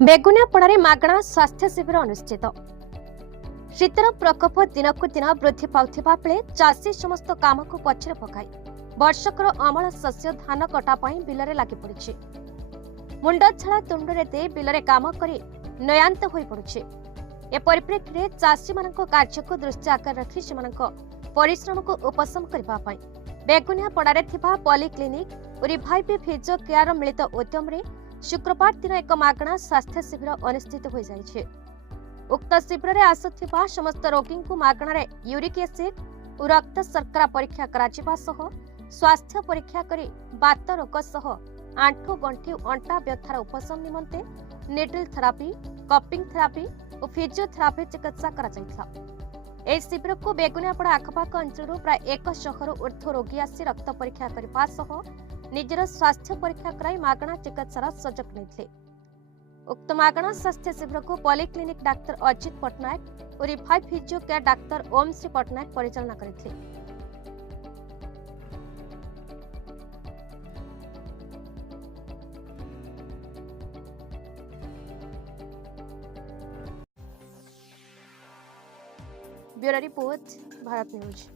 बेगुनियापड़ारे मागणा स्वास्थ्य शिविर अनुष्ठित। शीतर प्रकोप दिनकु दिन वृद्धि पाउथिबा बेले चाषी समस्त काम को पछरे पकाई वर्षकर अमल शस्य धान कटा पई बिलरे लागि पड़िछि। मुंड छाड़ा तुंडरे दे बिलरे काम करी नयांत होई पड़ुछि। ए परिप्रेक्षी चाषी मानक कार्य को दृष्टि आकार रखी सेमानक परिश्रम को उपशम करबा पई बेगुनियापड़ारे थिबा पॉलीक्लिनिक और रिवाइव फिजियो केयर मिलित उद्यम रे शुक्रवार दिन एक मागणा स्वास्थ्य शिविर अनुष्ठित हो जाइछे। उक्त शिविर में आसुथिबा समस्त रोगी को मागणारे यूरिक एसिड और रक्त शर्करा परीक्षा कराजिबा सह स्वास्थ्य परीक्षा करी बात रोग सह आंठु गंठी अंटा व्यथार उपशम निमंते निडल थेरापी, कपिंग थेरापी और फिजियोथेरापी चिकित्सा करा जायथिला। ए शिविर को बेगुनियापड़ा आखपाख अंचल प्राय 100 ऊर्ध्व रोगी आसी रक्त परीक्षा करने सह निजर स्वास्थ्य परीक्षा कराई मागणा चिकित्सार सुजोग नहीं। उक्त मागणा स्वास्थ्य शिविर को पॉलीक्लिनिक डाक्तर अजित पट्टनायक और रिवाइव फिजियो केयर डाक्तर ओम श्री पट्टनायक परिचालना करथिले। Bureau report, Bharat news.